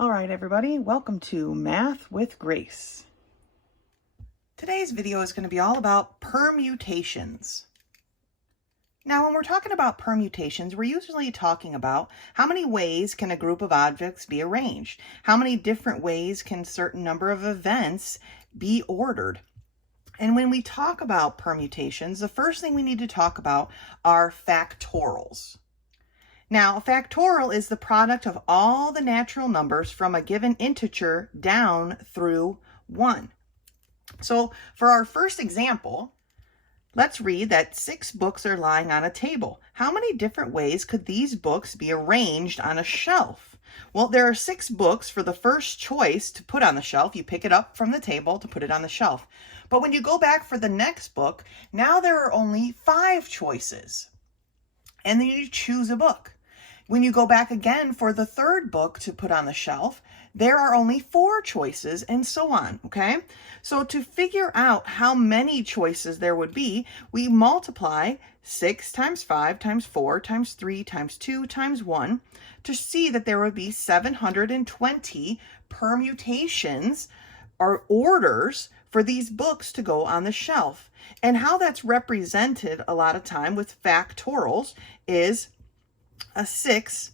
All right, everybody, welcome to Math with Grace. Today's video is going to be all about permutations. Now, when we're talking about permutations, we're usually talking about how many ways can a group of objects be arranged? How many different ways can a certain number of events be ordered? And when we talk about permutations, the first thing we need to talk about are factorials. Now, a factorial is the product of all the natural numbers from a given integer down through 1. So for our first example, let's read that 6 books are lying on a table. How many different ways could these books be arranged on a shelf? Well, there are 6 books for the first choice to put on the shelf. You pick it up from the table to put it on the shelf. But when you go back for the next book, now there are only 5 choices. And then you choose a book. When you go back again for the third book to put on the shelf, there are only 4 choices and so on, okay? So to figure out how many choices there would be, we multiply 6 times 5 times 4 times 3 times 2 times 1 to see that there would be 720 permutations or orders for these books to go on the shelf. And how that's represented a lot of time with factorials is a 6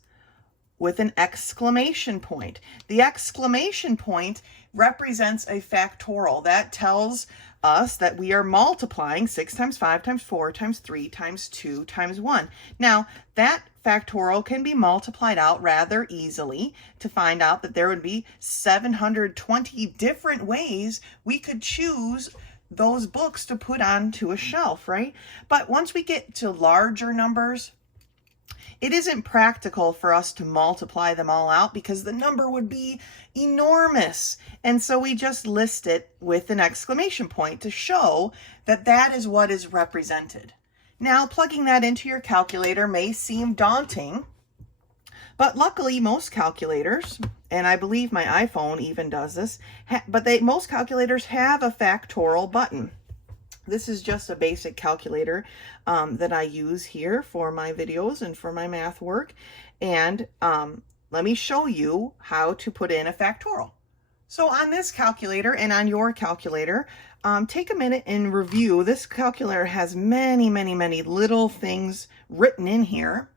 with an exclamation point. The exclamation point represents a factorial. That tells us that we are multiplying 6 times 5 times 4 times 3 times 2 times 1. Now, that factorial can be multiplied out rather easily to find out that there would be 720 different ways we could choose those books to put onto a shelf, right? But once we get to larger numbers, it isn't practical for us to multiply them all out because the number would be enormous. And so we just list it with an exclamation point to show that that is what is represented. Now, plugging that into your calculator may seem daunting, but luckily most calculators, and I believe my iPhone even does this, most calculators have a factorial button. This is just a basic calculator that I use here for my videos and for my math work. And let me show you how to put in a factorial. So on this calculator and on your calculator, take a minute and review. This calculator has many, many, many little things written in here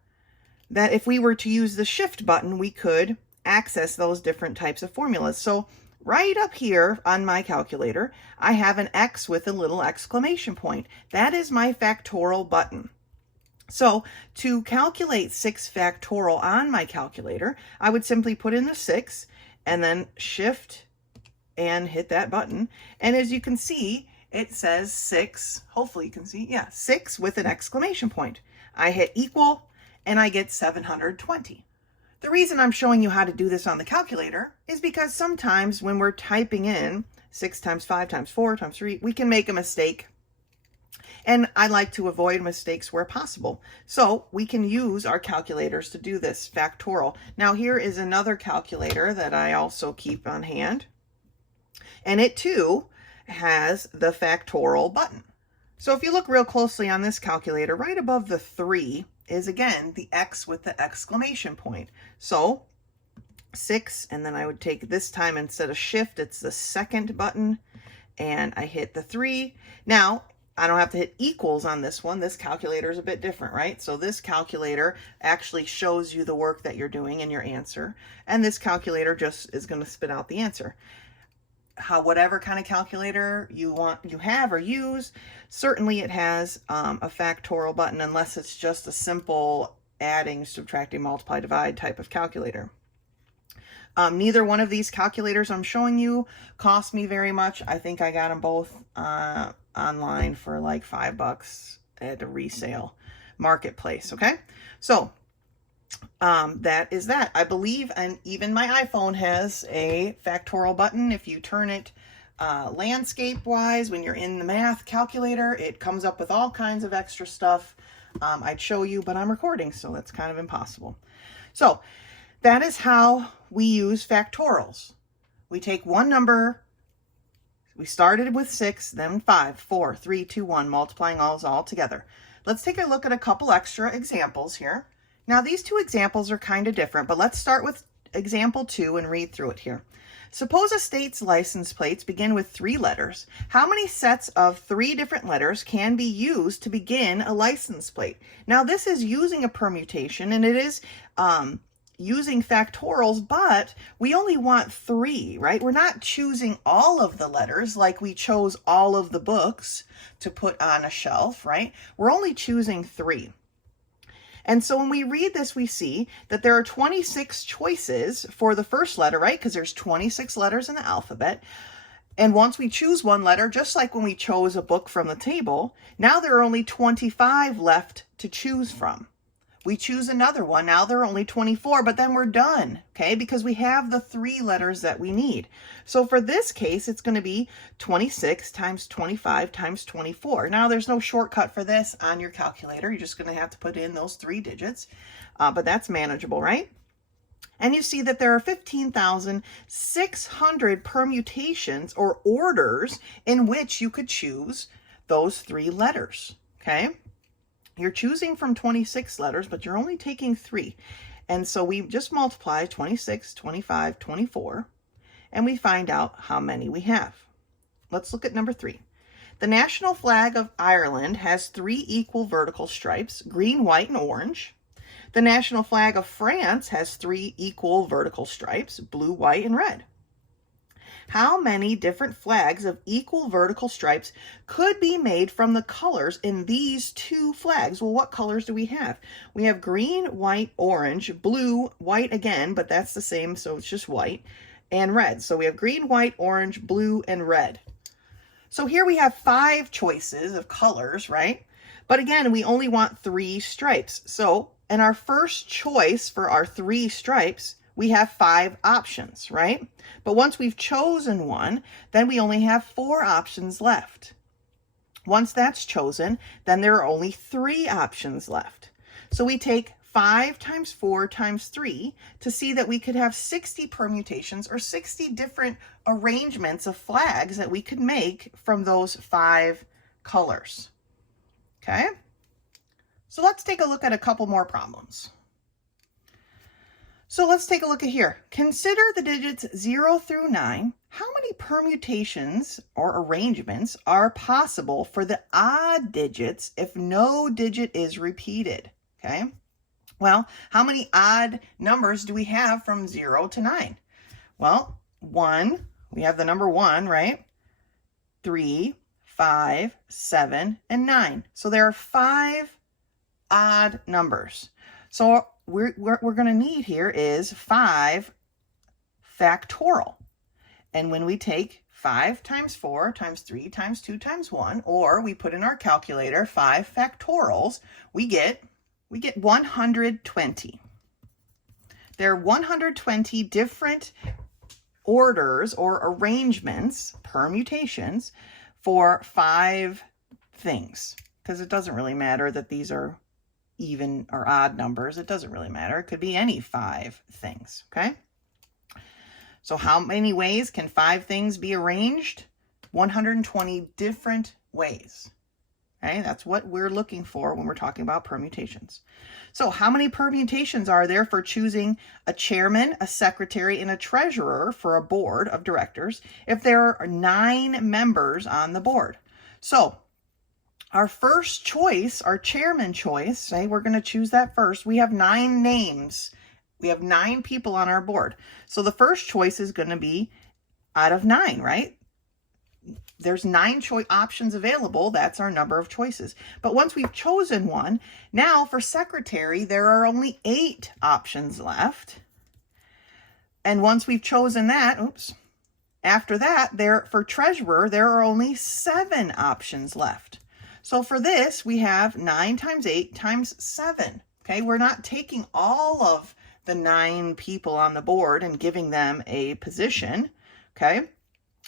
that if we were to use the shift button, we could access those different types of formulas. So right up here on my calculator, I have an X with a little exclamation point. That is my factorial button. So to calculate 6 factorial on my calculator, I would simply put in the 6 and then shift and hit that button. And as you can see, it says 6, hopefully you can see, 6 with an exclamation point. I hit equal and I get 720. The reason I'm showing you how to do this on the calculator is because sometimes when we're typing in 6 times 5 times 4 times 3, we can make a mistake. And I like to avoid mistakes where possible. So we can use our calculators to do this factorial. Now here is another calculator that I also keep on hand. And it too has the factorial button. So if you look real closely on this calculator, right above the 3 is again the X with the exclamation point. So 6, and then I would take this time instead of shift, it's the second button, and I hit the 3. Now, I don't have to hit equals on this one. This calculator is a bit different, right? So this calculator actually shows you the work that you're doing in your answer, and this calculator just is going to spit out the answer. Whatever kind of calculator you have or use, certainly it has a factorial button unless it's just a simple adding, subtracting, multiply, divide type of calculator. Neither one of these calculators I'm showing you cost me very much. I think I got them both online for like $5 at a resale marketplace, okay? So that is that. I believe, and even my iPhone has a factorial button. If you turn it landscape wise, when you're in the math calculator, it comes up with all kinds of extra stuff. I'd show you, but I'm recording, so that's kind of impossible. So that is how we use factorials. We take one number, we started with 6, then 5, 4, 3, 2, 1, multiplying all together. Let's take a look at a couple extra examples here. Now these two examples are kind of different, but let's start with example 2 and read through it here. Suppose a state's license plates begin with 3 letters. How many sets of 3 different letters can be used to begin a license plate? Now, this is using a permutation, and it is using factorials, but we only want 3, right? We're not choosing all of the letters like we chose all of the books to put on a shelf, right? We're only choosing 3. And so when we read this, we see that there are 26 choices for the first letter, right? Because there's 26 letters in the alphabet. And once we choose one letter, just like when we chose a book from the table, now there are only 25 left to choose from. We choose another one. Now there are only 24, but then we're done, okay? Because we have the 3 letters that we need. So for this case, it's going to be 26 times 25 times 24. Now there's no shortcut for this on your calculator. You're just going to have to put in those 3 digits, but that's manageable, right? And you see that there are 15,600 permutations or orders in which you could choose those 3 letters, okay? You're choosing from 26 letters, but you're only taking 3. And so we just multiply 26, 25, 24, and we find out how many we have. Let's look at number 3. The national flag of Ireland has 3 equal vertical stripes, green, white, and orange. The national flag of France has 3 equal vertical stripes, blue, white, and red. How many different flags of equal vertical stripes could be made from the colors in these 2 flags? Well, what colors do we have? We have green, white, orange, blue, white again, but that's the same, so it's just white, and red. So we have green, white, orange, blue, and red. So here we have 5 choices of colors, right? But again, we only want 3 stripes. So in our first choice for our 3 stripes, we have 5 options, right? But once we've chosen one, then we only have 4 options left. Once that's chosen, then there are only 3 options left. So we take 5 times 4 times 3 to see that we could have 60 permutations or 60 different arrangements of flags that we could make from those 5 colors. Okay? So let's take a look at a couple more problems. So let's take a look at here. Consider the digits 0 through 9. How many permutations or arrangements are possible for the odd digits if no digit is repeated? Okay. Well, how many odd numbers do we have from 0 to 9? Well, 1, we have the number 1, right? 3, 5, 7, and 9. So there are 5 odd numbers. So we're going to need here is 5 factorial. And when we take 5 times 4 times 3 times 2 times 1, or we put in our calculator 5 factorials, we get 120. There are 120 different orders or arrangements, permutations, for 5 things. Because it doesn't really matter that these are even or odd numbers. It doesn't really matter. It could be any 5 things, okay? So how many ways can 5 things be arranged? 120 different ways. Okay, that's what we're looking for when we're talking about permutations. So how many permutations are there for choosing a chairman, a secretary, and a treasurer for a board of directors if there are 9 members on the board? So our first choice, our chairman choice, say we're going to choose that first. We have 9 names. We have 9 people on our board. So the first choice is going to be out of 9, right? There's 9 options available. That's our number of choices. But once we've chosen one, now for secretary, there are only 8 options left. And once we've chosen that, after that, for treasurer, there are only 7 options left. So for this, we have 9 times 8 times 7. Okay, we're not taking all of the 9 people on the board and giving them a position. Okay,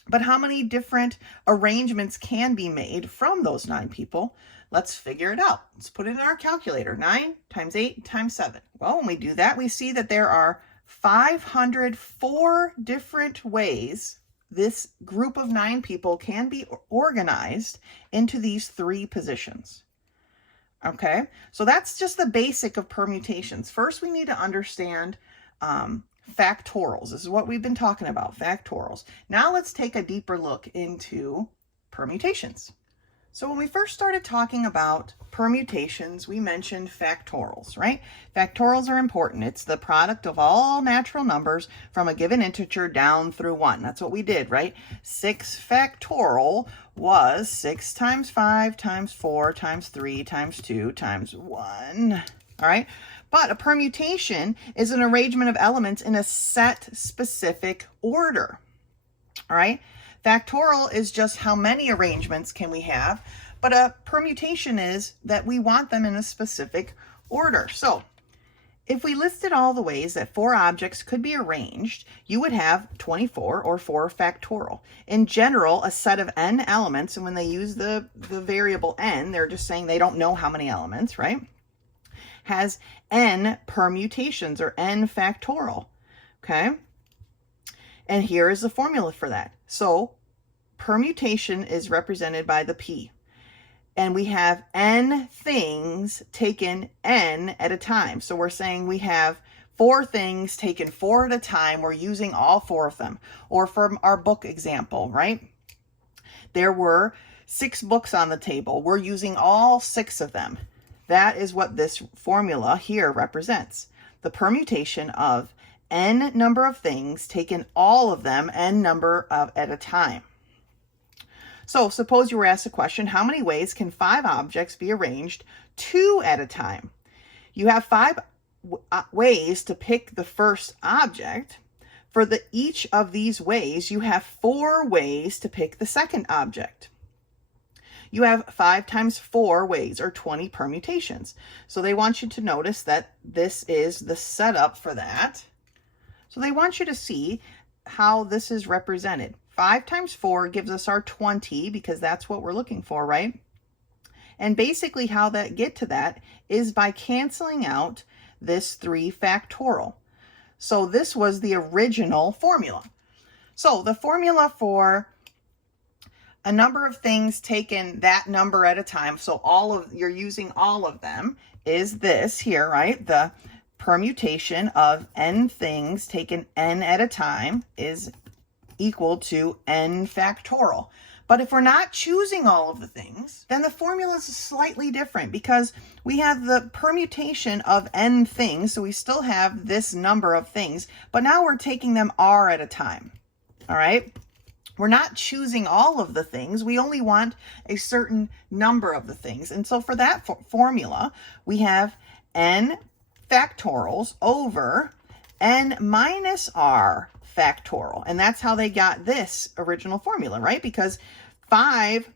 but how many different arrangements can be made from those 9 people? Let's figure it out. Let's put it in our calculator. 9 times 8 times 7. Well, when we do that, we see that there are 504 different ways this group of 9 people can be organized into these 3 positions. Okay, so that's just the basic of permutations. First, we need to understand factorials. This is what we've been talking about, factorials. Now let's take a deeper look into permutations. So when we first started talking about permutations, we mentioned factorials, right? Factorials are important. It's the product of all natural numbers from a given integer down through 1. That's what we did, right? 6 factorial was 6 times 5 times 4 times 3 times 2 times 1, all right? But a permutation is an arrangement of elements in a set specific order, all right? Factorial is just how many arrangements can we have, but a permutation is that we want them in a specific order. So if we listed all the ways that 4 objects could be arranged, you would have 24 or 4 factorial. In general, a set of n elements, and when they use the variable n, they're just saying they don't know how many elements, right? Has n permutations or n factorial, okay? And here is the formula for that. So permutation is represented by the P. And we have n things taken n at a time. So we're saying we have 4 things taken 4 at a time. We're using all 4 of them. Or from our book example, right? There were 6 books on the table. We're using all 6 of them. That is what this formula here represents. The permutation of n number of things, taken all of them, n number of at a time. So suppose you were asked a question, how many ways can 5 objects be arranged 2 at a time? You have 5 ways to pick the first object. For each of these ways, you have 4 ways to pick the second object. You have 5 times 4 ways, or 20 permutations. So they want you to notice that this is the setup for that. So they want you to see how this is represented. 5 times 4 gives us our 20, because that's what we're looking for, right? And basically how that get to that is by canceling out this 3 factorial. So this was the original formula. So the formula for a number of things taken that number at a time, so you're using all of them, is this here, right? The permutation of n things taken n at a time is equal to n factorial. But if we're not choosing all of the things, then the formula is slightly different, because we have the permutation of n things, so we still have this number of things, but now we're taking them r at a time, all right? We're not choosing all of the things. We only want a certain number of the things. And so for that formula, we have n factorials over n minus r factorial. And that's how they got this original formula, right? Because 5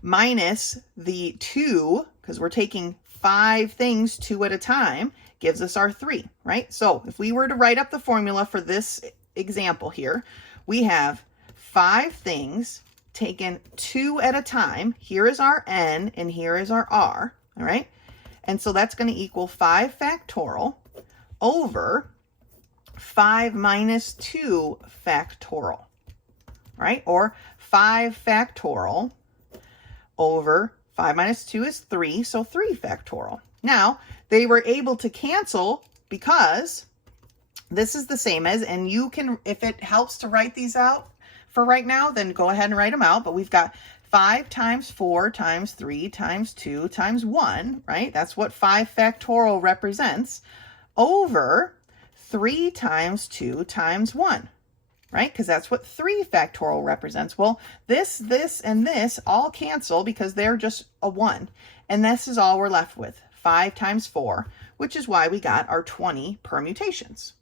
minus the 2, because we're taking 5 things 2 at a time, gives us our 3, right? So if we were to write up the formula for this example here, we have 5 things taken 2 at a time. Here is our n and here is our r, all right? And so that's going to equal 5 factorial over 5 minus 2 factorial, right? Or 5 factorial over 5 minus 2 is 3, so 3 factorial. Now, they were able to cancel because this is the same as, and you can, if it helps to write these out for right now, then go ahead and write them out. But we've got 5 times 4 times 3 times 2 times 1, right? That's what 5 factorial represents, over 3 times 2 times 1, right? Because that's what 3 factorial represents. Well, this, and this all cancel because they're just a 1. And this is all we're left with, 5 times 4, which is why we got our 20 permutations.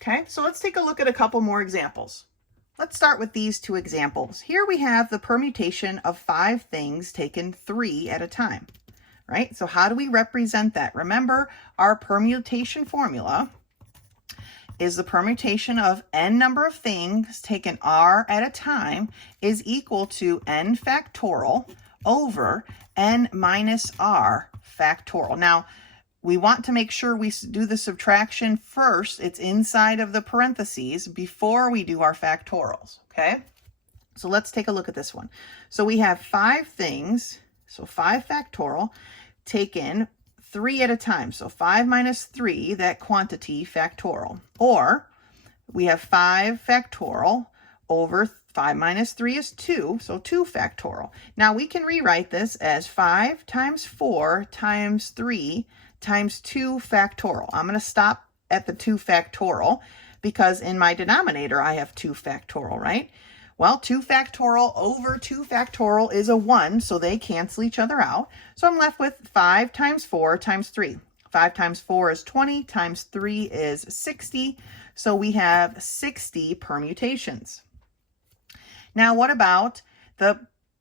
Okay, so let's take a look at a couple more examples. Let's start with these 2 examples. Here we have the permutation of 5 things taken 3 at a time, right? So how do we represent that? Remember, our permutation formula is the permutation of n number of things taken r at a time is equal to n factorial over n minus r factorial. Now, we want to make sure we do the subtraction first. It's inside of the parentheses before we do our factorials, okay? So let's take a look at this one. So we have 5 things, so 5 factorial taken 3 at a time. So 5 minus 3, that quantity factorial. Or we have 5 factorial over 5 minus 3 is 2, so 2 factorial. Now we can rewrite this as 5 times 4 times 3 times 2 factorial. I'm going to stop at the 2 factorial because in my denominator I have 2 factorial, right? Well, 2 factorial over 2 factorial is a 1, so they cancel each other out. So I'm left with 5 times 4 times 3. 5 times 4 is 20, times 3 is 60. So we have 60 permutations. Now, what about the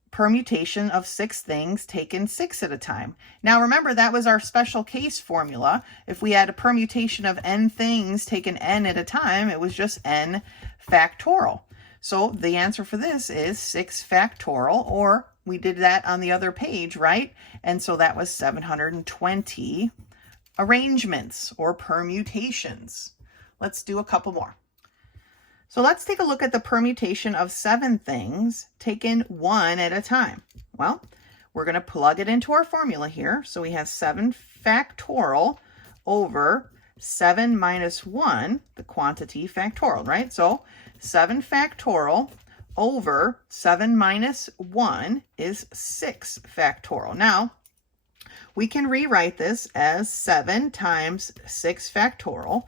permutation of 6 things taken 6 at a time? Now, remember, that was our special case formula. If we had a permutation of n things taken n at a time, it was just n factorial. So the answer for this is 6 factorial, or we did that on the other page, right? And so that was 720 arrangements or permutations. Let's do a couple more. So let's take a look at the permutation of 7 things taken 1 at a time. Well, we're going to plug it into our formula here. So we have 7 factorial over 7 minus 1, the quantity factorial, right? So 7 factorial over 7 minus 1 is 6 factorial. Now, we can rewrite this as 7 times 6 factorial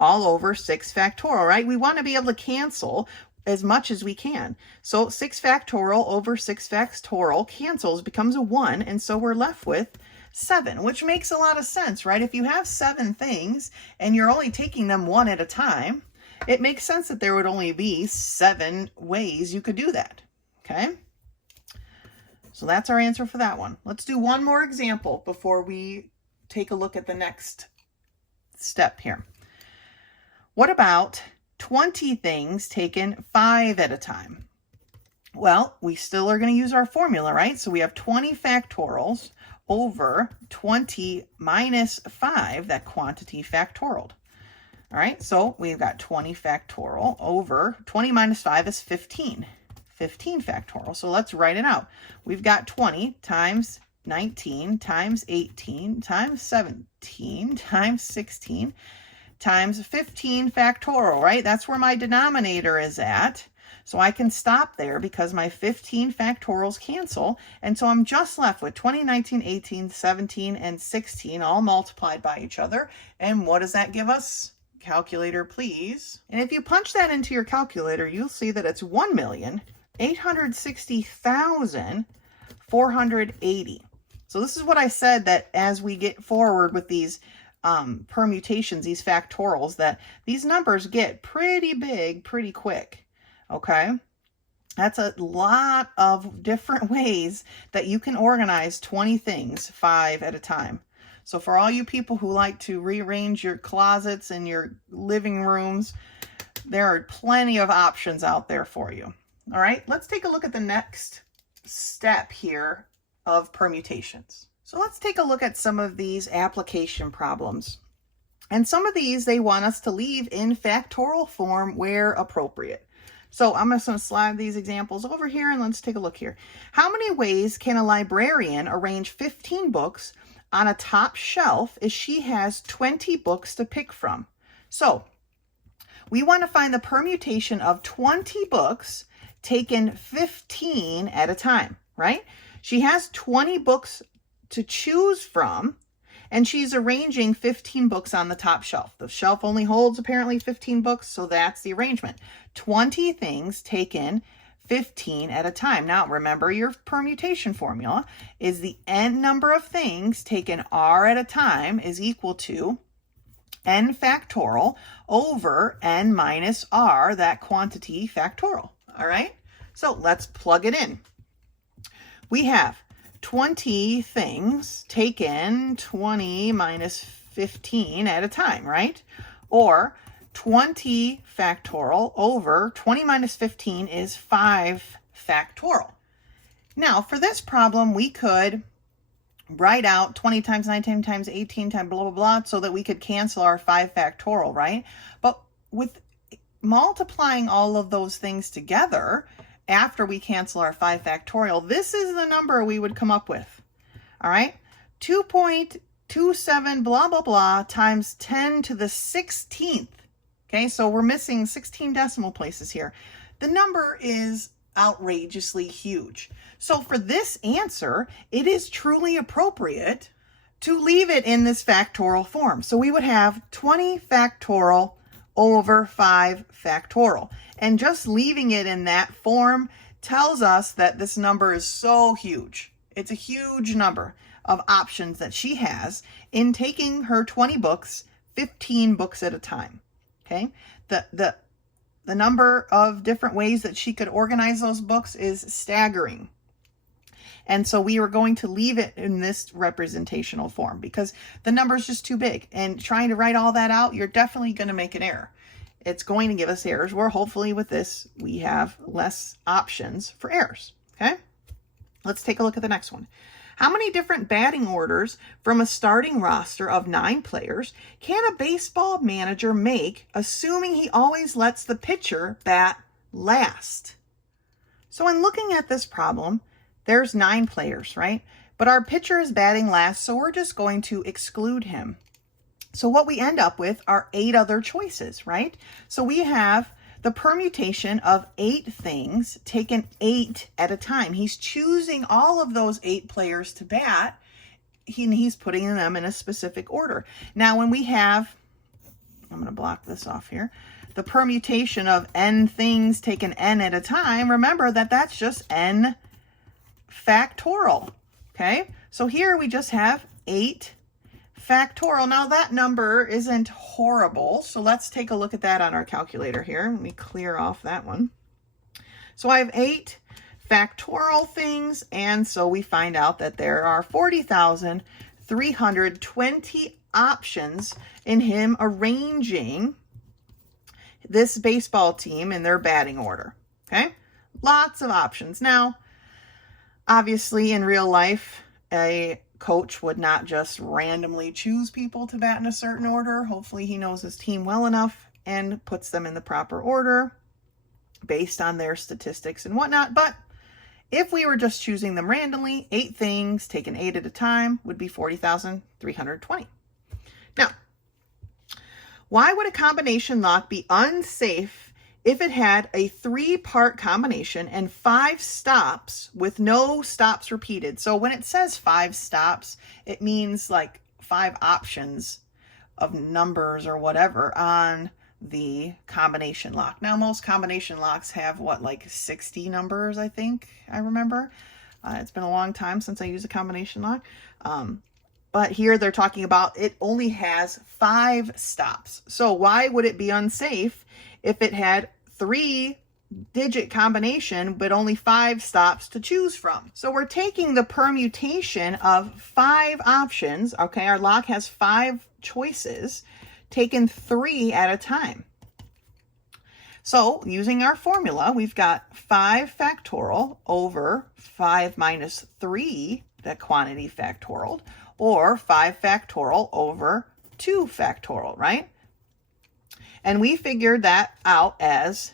all over 6 factorial, right? We want to be able to cancel as much as we can. So 6 factorial over 6 factorial cancels, becomes a 1, and so we're left with 7, which makes a lot of sense, right? If you have 7 things and you're only taking them 1 at a time, it makes sense that there would only be 7 ways you could do that, okay? So that's our answer for that one. Let's do one more example before we take a look at the next step here. What about 20 things taken 5 at a time? Well, we still are going to use our formula, right? So we have 20 factorials over 20 minus 5, that quantity factorial. All right, so we've got 20 factorial over 20 minus 5 is 15. 15 factorial. So let's write it out. We've got 20 times 19 times 18 times 17 times 16 times 15 factorial, right? That's where my denominator is at. So I can stop there because my 15 factorials cancel. And so I'm just left with 20, 19, 18, 17, and 16 all multiplied by each other. And what does that give us? Calculator, please. And if you punch that into your calculator, you'll see that it's 1,860,480. So this is what I said, that as we get forward with these permutations, these factorials, that these numbers get pretty big pretty quick. Okay, that's a lot of different ways that you can organize 20 things 5 at a time. So for all you people who like to rearrange your closets and your living rooms, there are plenty of options out there for you. All right, let's take a look at the next step here of permutations. So let's take a look at some of these application problems. And some of these, they want us to leave in factorial form where appropriate. So I'm just going to slide these examples over here and let's take a look here. How many ways can a librarian arrange 15 books on a top shelf if she has 20 books to pick from? So we want to find the permutation of 20 books taken 15 at a time, right? She has 20 books to choose from, and she's arranging 15 books on the top shelf. The shelf only holds apparently 15 books, so that's the arrangement. 20 things taken 15 at a time. Now, remember your permutation formula is the n number of things taken r at a time is equal to n factorial over n minus r, that quantity factorial. All right, so let's plug it in. We have 20 things taken 20 minus 15 at a time, right? Or 20 factorial over 20 minus 15 is 5 factorial. Now, for this problem, we could write out 20 times 19 times 18 times blah, blah, blah, so that we could cancel our 5 factorial, right? But with multiplying all of those things together, after we cancel our 5 factorial, this is the number we would come up with. All right, 2.8 27 blah, blah, blah times 10 to the 16th. Okay, so we're missing 16 decimal places here. The number is outrageously huge. So for this answer, it is truly appropriate to leave it in this factorial form. So we would have 20 factorial over 5 factorial. And just leaving it in that form tells us that this number is so huge. It's a huge number of options that she has in taking her 20 books, 15 books at a time. Okay? The number of different ways that she could organize those books is staggering. And so we were going to leave it in this representational form because the number is just too big. And trying to write all that out, you're definitely going to make an error. It's going to give us errors, where hopefully with this, we have less options for errors. Okay? Let's take a look at the next one. How many different batting orders from a starting roster of 9 players can a baseball manager make, assuming he always lets the pitcher bat last? So in looking at this problem, there's 9 players, right? But our pitcher is batting last, so we're just going to exclude him. So what we end up with are 8 other choices, right? So we have the permutation of 8 things taken 8 at a time. He's choosing all of those 8 players to bat, and he's putting them in a specific order. Now, when we have, I'm going to block this off here, the permutation of n things taken n at a time, remember that that's just n factorial, okay? So here we just have 8 factorial. Now that number isn't horrible, so let's take a look at that on our calculator here. Let me clear off that one. So I have 8 factorial things, and so we find out that there are 40,320 options in him arranging this baseball team in their batting order, okay? Lots of options. Now, obviously, in real life, a coach would not just randomly choose people to bat in a certain order. Hopefully, he knows his team well enough and puts them in the proper order based on their statistics and whatnot. But if we were just choosing them randomly, 8 things taken 8 at a time would be 40,320. Now, why would a combination lock be unsafe if it had a 3-part combination and 5 stops with no stops repeated? So when it says 5 stops, it means like 5 options of numbers or whatever on the combination lock. Now, most combination locks have what, like 60 numbers, I think I remember. It's been a long time since I used a combination lock. But here they're talking about it only has 5 stops. So why would it be unsafe if it had 3-digit combination, but only 5 stops to choose from? So we're taking the permutation of 5 options. Okay, our lock has 5 choices, taken 3 at a time. So using our formula, we've got 5 factorial over 5 minus 3, that quantity factorial, or 5 factorial over 2 factorial, right? And we figured that out as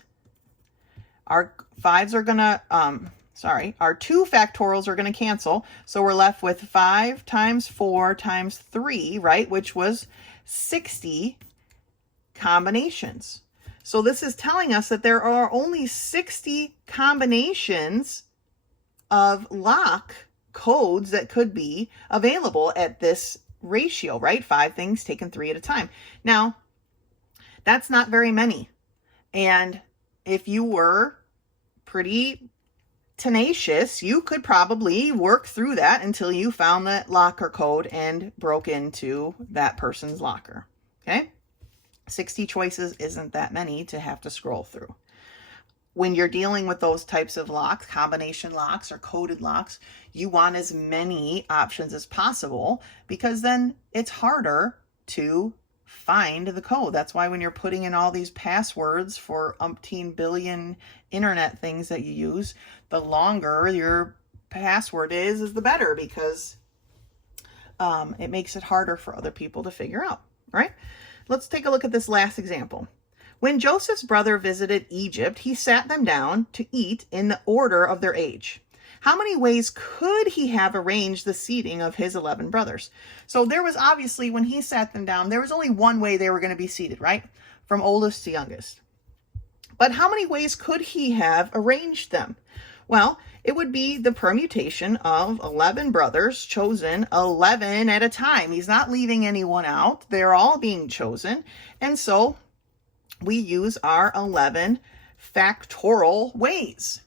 our 5s are going to, our 2 factorials are going to cancel. So we're left with 5 times 4 times 3, right? Which was 60 combinations. So this is telling us that there are only 60 combinations of lock codes that could be available at this ratio, right? 5 things taken 3 at a time. Now, that's not very many. And if you were pretty tenacious, you could probably work through that until you found that locker code and broke into that person's locker. Okay? 60 choices isn't that many to have to scroll through. When you're dealing with those types of locks, combination locks or coded locks, you want as many options as possible because then it's harder to find the code. That's why when you're putting in all these passwords for umpteen billion internet things that you use, the longer your password is the better, because it makes it harder for other people to figure out, right? Let's take a look at this last example. When Joseph's brother visited Egypt, he sat them down to eat in the order of their age. how many ways could he have arranged the seating of his 11 brothers? So there was obviously, when he sat them down, there was only one way they were going to be seated, right? From oldest to youngest. But how many ways could he have arranged them? Well, it would be the permutation of 11 brothers chosen 11 at a time. He's not leaving anyone out. They're all being chosen. And so we use our 11 factorial ways.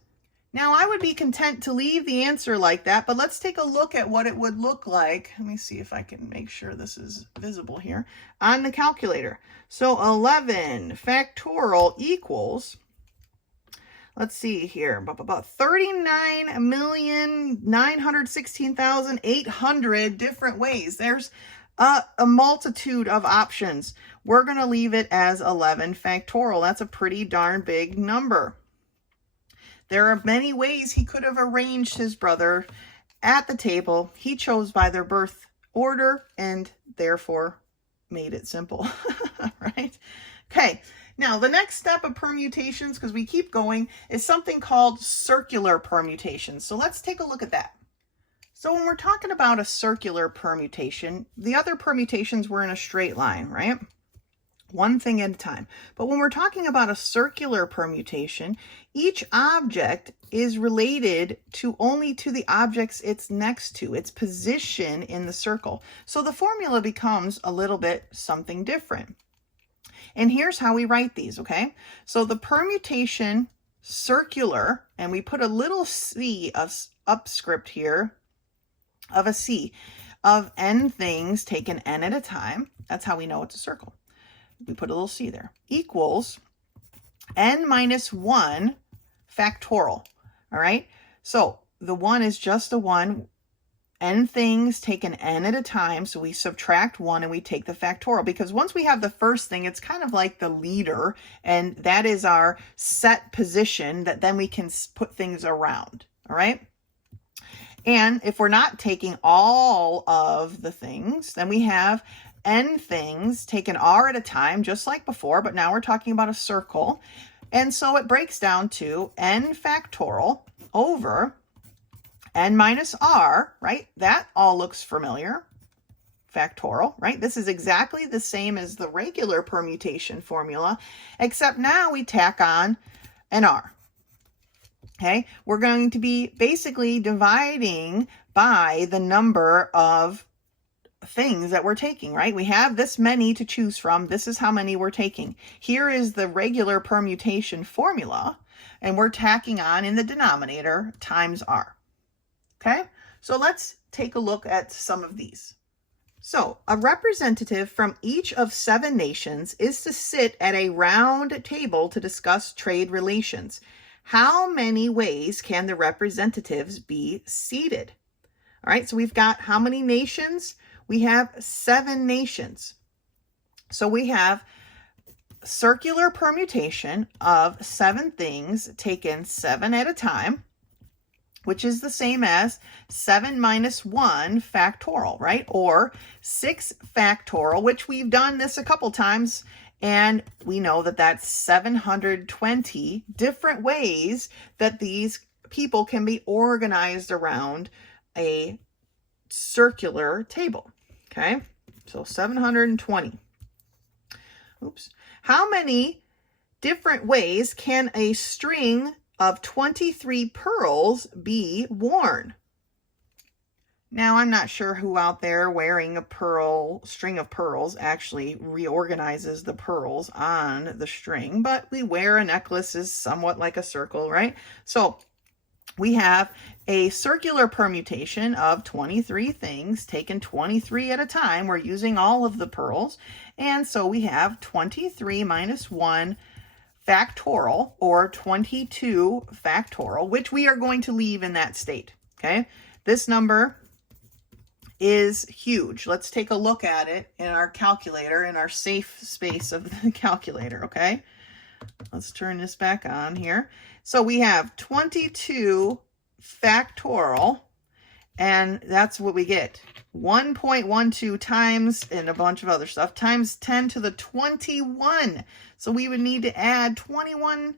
Now, I would be content to leave the answer like that, but let's take a look at what it would look like. Let me see if I can make sure this is visible here on the calculator. So 11 factorial equals, let's see here, about 39,916,800 different ways. There's a multitude of options. We're going to leave it as 11 factorial. That's a pretty darn big number. There are many ways he could have arranged his brother at the table. He chose by their birth order and therefore made it simple, right? Okay, now the next step of permutations, because we keep going, is something called circular permutations. So let's take a look at that. So when we're talking about a circular permutation, the other permutations were in a straight line, right? One thing at a time. But when we're talking about a circular permutation, each object is related only to the objects it's next to, its position in the circle. So the formula becomes a little bit something different. And here's how we write these, okay? So the permutation circular, and we put a little c of upscript here of a c of n things taken n at a time. That's how we know it's a circle. We put a little c there, equals n minus 1 factorial, all right? So the 1 is just a 1, n things taken n at a time, so we subtract 1 and we take the factorial, because once we have the first thing, it's kind of like the leader, and that is our set position that then we can put things around, all right? And if we're not taking all of the things, then we have n things taken r at a time, just like before, but now we're talking about a circle. And so it breaks down to n factorial over n minus r, right? That all looks familiar. Factorial, right? This is exactly the same as the regular permutation formula, except now we tack on an r. Okay, we're going to be basically dividing by the number of things that we're taking, right? We have this many to choose from. This is how many we're taking. Here is the regular permutation formula, and we're tacking on in the denominator times r. Okay, so let's take a look at some of these. So a representative from each of 7 nations is to sit at a round table to discuss trade relations. How many ways can the representatives be seated? All right, so we've got how many nations? We have 7 nations. So we have circular permutation of 7 things taken 7 at a time, which is the same as 7 minus 1 factorial, right? Or 6 factorial, which we've done this a couple times, and we know that that's 720 different ways that these people can be organized around a circular table. Okay, so 720. Oops. How many different ways can a string of 23 pearls be worn? Now, I'm not sure who out there wearing a string of pearls actually reorganizes the pearls on the string, but we wear a necklace is somewhat like a circle, right? So we have a circular permutation of 23 things taken 23 at a time. We're using all of the pearls. And so we have 23 minus 1 factorial, or 22 factorial, which we are going to leave in that state. Okay, this number is huge. Let's take a look at it in our calculator, in our safe space of the calculator. Okay, let's turn this back on here. So we have 22 factorial, and that's what we get. 1.12 times, and a bunch of other stuff, times 10 to the 21. So we would need to add 21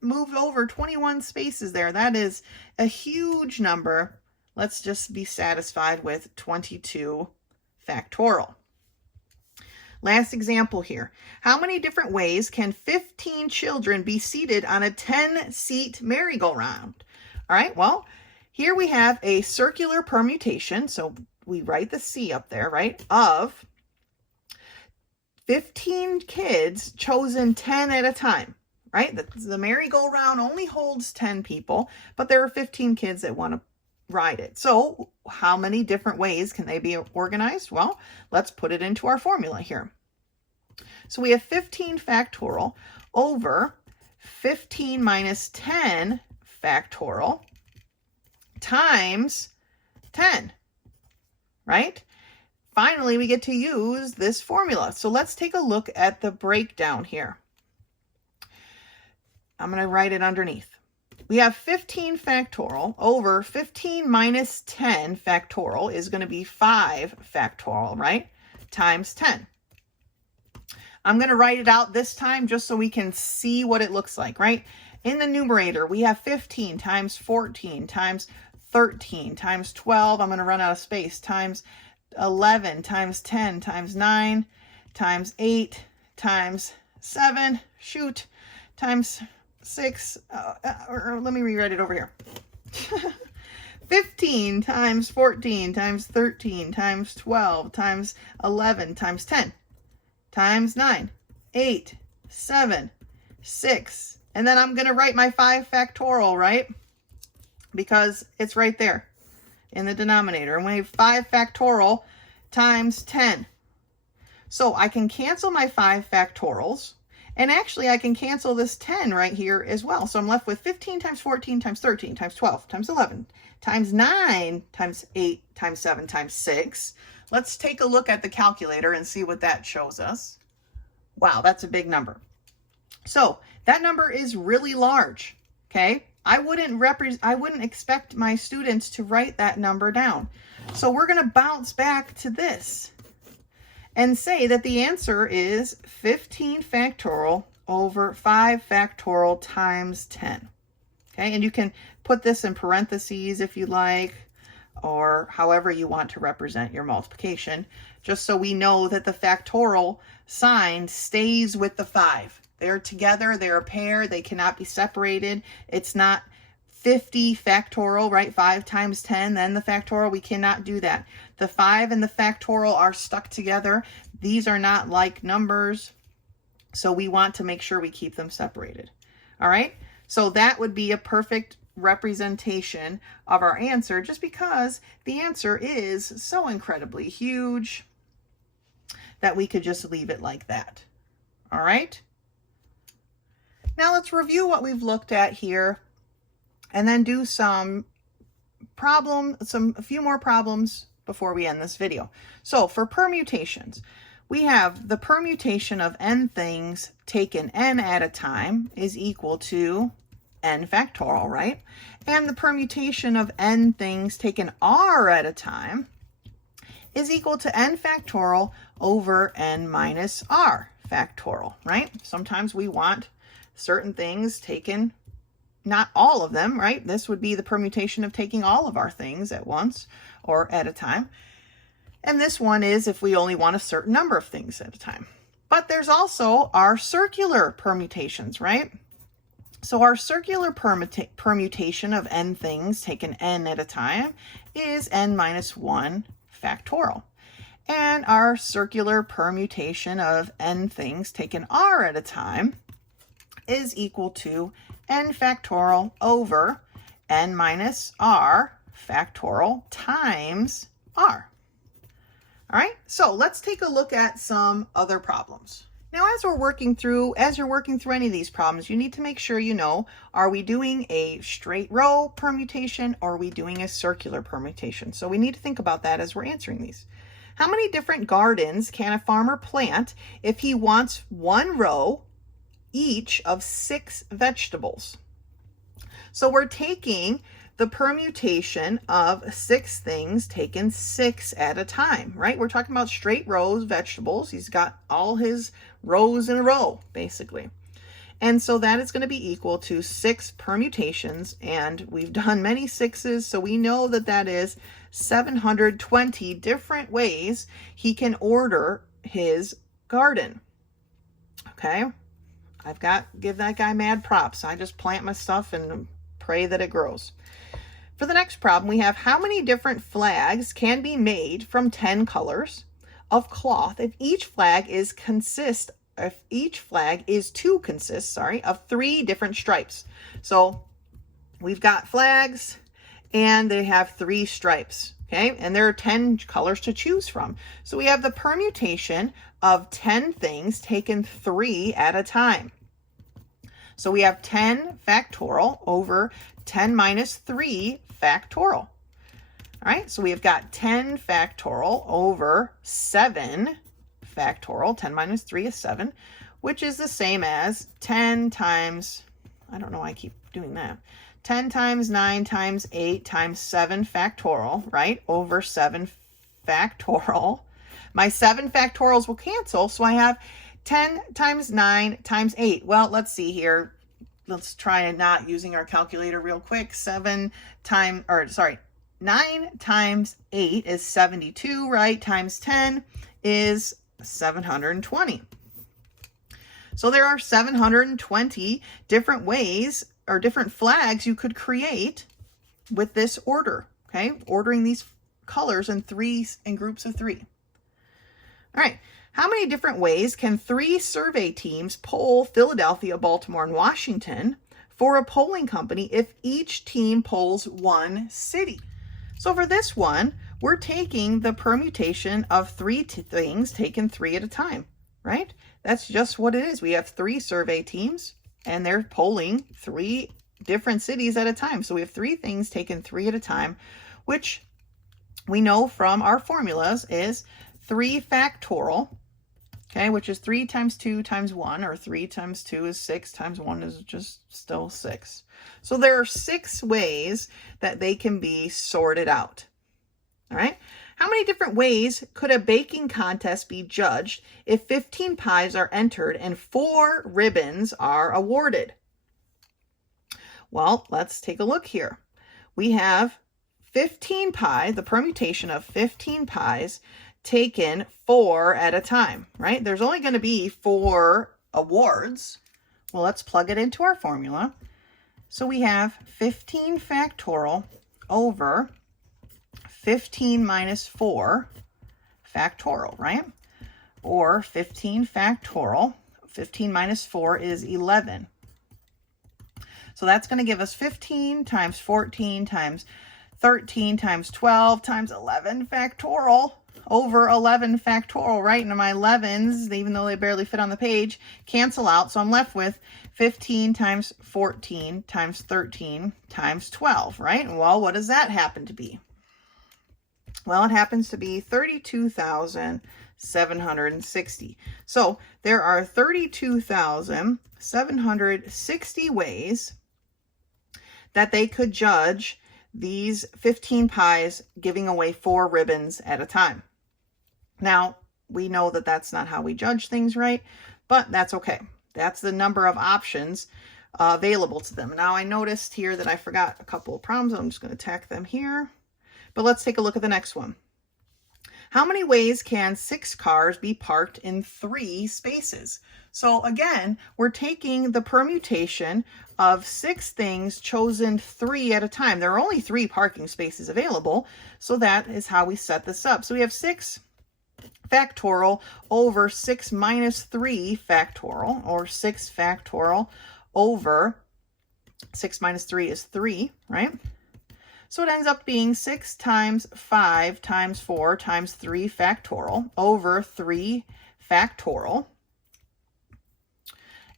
moved over 21 spaces there. That is a huge number. Let's just be satisfied with 22 factorial. Last example here. How many different ways can 15 children be seated on a 10-seat merry-go-round? All right, well, here we have a circular permutation. So we write the C up there, right, of 15 kids chosen 10 at a time, right? The merry-go-round only holds 10 people, but there are 15 kids that want to ride it. So how many different ways can they be organized? Well, let's put it into our formula here. So we have 15 factorial over 15 minus 10 factorial times 10, right? Finally, we get to use this formula. So let's take a look at the breakdown here. I'm going to write it underneath. We have 15 factorial over 15 minus 10 factorial is going to be 5 factorial, right? Times 10. I'm going to write it out this time just so we can see what it looks like, right? In the numerator, we have 15 times 14 times 13 times 12. I'm going to run out of space. Times 11 times 10 times 9 times 8 times 7. Shoot. Times 6, or let me rewrite it over here. 15 times 14 times 13 times 12 times 11 times 10 times 9, 8, 7, 6. And then I'm going to write my 5 factorial, right? Because it's right there in the denominator. And we have 5 factorial times 10. So I can cancel my 5 factorials. And actually, I can cancel this 10 right here as well. So I'm left with 15 times 14 times 13 times 12 times 11 times 9 times 8 times 7 times 6. Let's take a look at the calculator and see what that shows us. Wow, that's a big number. So that number is really large, okay? I wouldn't expect my students to write that number down. So we're going to bounce back to this and say that the answer is 15 factorial over 5 factorial times 10. Okay, and you can put this in parentheses if you like, or however you want to represent your multiplication, just so we know that the factorial sign stays with the 5. They're together, they're a pair, they cannot be separated. It's not 50 factorial, right? 5 times 10, then the factorial. We cannot do that. The 5 and the factorial are stuck together. These are not like numbers, so we want to make sure we keep them separated. All right, so that would be a perfect representation of our answer, just because the answer is so incredibly huge that we could just leave it like that. All right, now let's review what we've looked at here and then do a few more problems before we end this video. So for permutations, we have the permutation of n things taken n at a time is equal to n factorial, right? And the permutation of n things taken r at a time is equal to n factorial over n minus r factorial, right? Sometimes we want certain things taken, not all of them, right? This would be the permutation of taking all of our things at once or at a time. And this one is if we only want a certain number of things at a time. But there's also our circular permutations, right? So our circular permutation of n things taken n at a time is n minus 1 factorial. And our circular permutation of n things taken r at a time is equal to n factorial over n minus r factorial times r. All right, so let's take a look at some other problems. Now, as you're working through any of these problems, you need to make sure you know, are we doing a straight row permutation or are we doing a circular permutation? So we need to think about that as we're answering these. How many different gardens can a farmer plant if he wants one row each of 6 vegetables? So we're taking the permutation of 6 things taken 6 at a time, right? We're talking about straight rows, vegetables. He's got all his rows in a row, basically. And so that is going to be equal to 6 permutations, and we've done many 6s, so we know that that is 720 different ways he can order his garden. Okay, give that guy mad props. I just plant my stuff and pray that it grows. For the next problem, we have how many different flags can be made from 10 colors of cloth if each flag is to consist of 3 different stripes. So we've got flags and they have 3 stripes, okay? And there are 10 colors to choose from. So we have the permutation of 10 things taken 3 at a time. So we have 10 factorial over 10 minus 3 factorial. All right, so we have got 10 factorial over 7 factorial. 10 minus 3 is 7, which is the same as 10 times, I don't know why I keep doing that, 10 times 9 times 8 times 7 factorial, right, over 7 factorial. My 7 factorials will cancel, so I have 10 times 9 times 8. Well, let's see here. Let's try not using our calculator real quick. 9 times 8 is 72, right? Times 10 is 720. So there are 720 different ways or different flags you could create with this order, okay? Ordering these colors in groups of 3. All right, how many different ways can 3 survey teams poll Philadelphia, Baltimore, and Washington for a polling company if each team polls 1 city? So for this one, we're taking the permutation of 3 things taken 3 at a time, right? That's just what it is. We have 3 survey teams and they're polling 3 different cities at a time. So we have 3 things taken 3 at a time, which we know from our formulas is 3 factorial, okay, which is 3 times 2 times 1, or 3 times 2 is 6 times 1 is just still 6. So there are 6 ways that they can be sorted out. All right. How many different ways could a baking contest be judged if 15 pies are entered and 4 ribbons are awarded? Well, let's take a look here. We have 15 pies, the permutation of 15 pies taken 4 at a time, right? There's only going to be 4 awards. Well, let's plug it into our formula. So we have 15 factorial over 15 minus 4 factorial, right? Or 15 factorial. 15 minus 4 is 11. So that's going to give us 15 times 14 times 13 times 12 times 11 factorial over 11 factorial, right? And my 11s, even though they barely fit on the page, cancel out. So I'm left with 15 times 14 times 13 times 12, right? Well, what does that happen to be? Well, it happens to be 32,760. So there are 32,760 ways that they could judge these 15 pies giving away 4 ribbons at a time. Now, we know that that's not how we judge things, right? But that's okay. That's the number of options available to them. Now, I noticed here that I forgot a couple of problems. I'm just going to tack them here. But let's take a look at the next one. How many ways can 6 cars be parked in 3 spaces? So again, we're taking the permutation of 6 things chosen 3 at a time. There are only 3 parking spaces available, so that is how we set this up. So we have 6 factorial over 6 minus 3 factorial, or 6 factorial over 6 minus 3 is 3, right? So it ends up being 6 times 5 times 4 times 3 factorial over 3 factorial.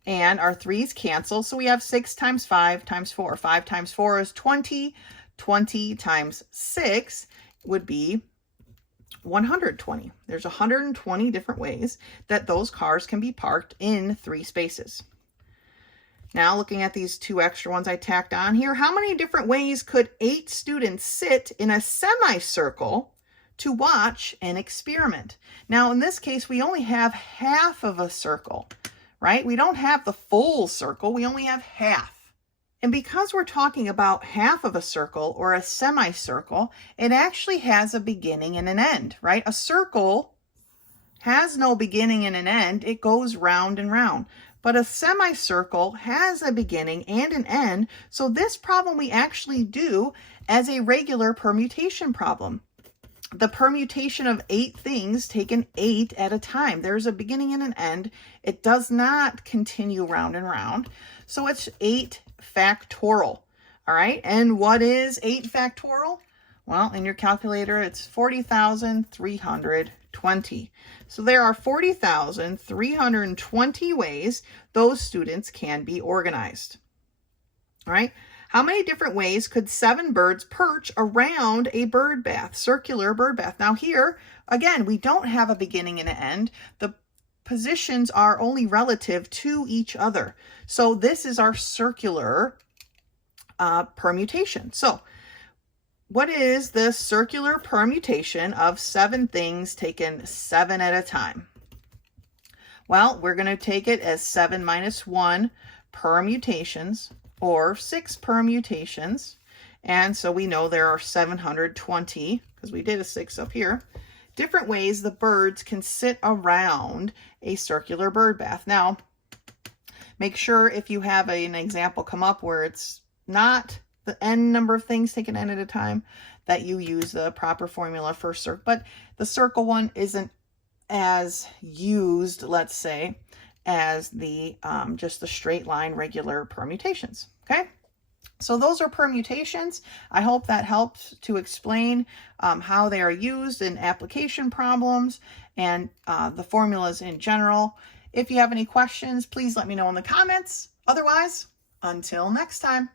And our 3's cancel, so we have 6 times 5 times 4. 5 times 4 is 20. 20 times 6 would be 120. There's 120 different ways that those cars can be parked in 3 spaces. Now, looking at these 2 extra ones I tacked on here, how many different ways could 8 students sit in a semicircle to watch an experiment? Now, in this case, we only have half of a circle, right? We don't have the full circle, we only have half. And because we're talking about half of a circle or a semicircle, it actually has a beginning and an end, right? A circle has no beginning and an end. It goes round and round. But a semicircle has a beginning and an end. So this problem we actually do as a regular permutation problem. The permutation of 8 things taken 8 at a time. There's a beginning and an end. It does not continue round and round. So it's 8 factorial. All right. And what is 8 factorial? Well, in your calculator, it's 40,320. So there are 40,320 ways those students can be organized. All right. How many different ways could 7 birds perch around a bird bath, circular bird bath? Now here, again, we don't have a beginning and an end. The positions are only relative to each other. So this is our circular permutation. So what is the circular permutation of 7 things taken 7 at a time? Well, we're going to take it as 7 minus 1 permutations, or 6 permutations. And so we know there are 720, because we did a 6 up here, different ways the birds can sit around a circular bird bath. Now, make sure if you have an example come up where it's not the n number of things taken n at a time, that you use the proper formula for circle. But the circle one isn't as used, let's say, as the just the straight line regular permutations. Okay, so those are permutations. I hope that helps to explain how they are used in application problems and the formulas in general. If you have any questions, please let me know in the comments. Otherwise, until next time.